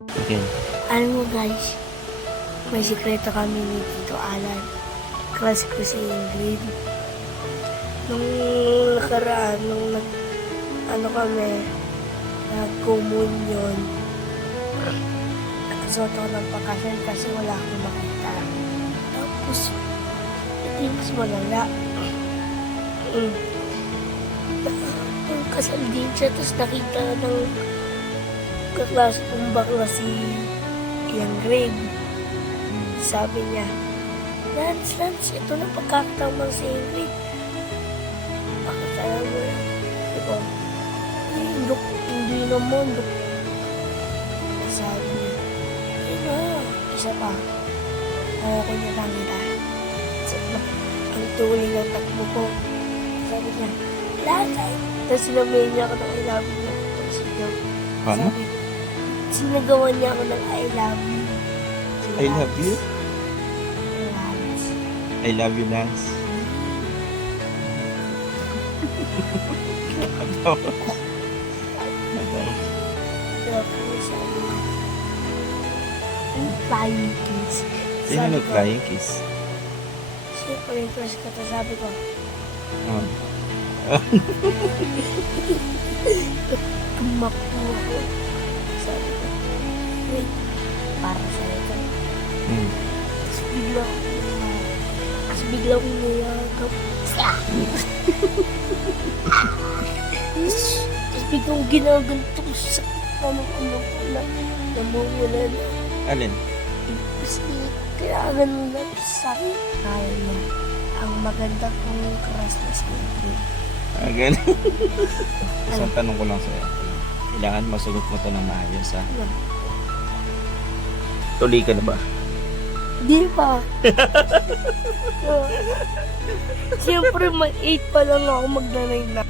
Okay. Alam mo guys, may sikreto kami ni Tito Alan. Class ko si Ingrid. Nung nakaraan, nag-communion, nakasuot ako ng pakasal kasi wala akong makita. Tapos, ito yung mas malala. Ang kasal din siya, tapos nakita ng kaklase kong bakla si Ian Grave. Sabi niya, Lance, ito na pagkakataon mo si Ingrid. Bakit alam mo yan? Ito, hindi naman, Dok. Sabi niya, isa pa. Ako niya lang nila. Ang tuloy ng takbo ko. Sabi niya, Lance, tapos sinabihin niya ako ng I love you. Paano? Sinagawan niya ako ng I love you. I love you? Lance. I love you, Lance. Tapos, ang flying kiss. Sino nag-flying kiss? Siyempre, yung crush ko. Tapos sabi ko, Oh. tumakbo ako. Sabi ko, wait, para sa ito. Tapos bigla akong niyagap. Tapos bigla akong ginaganto sa ano ko na namumula na. Alin? Kasi kaya ganun na sakit. Kaya mo, ang maganda kong crush na si Ingrid. Ganun. Isang tanong ko lang sa'yo. Kailangan masagot mo to ng maayos, ha? Ano? Tuloy ka na ba? Di pa. Siyempre, may 8 pa lang ako magdanay na.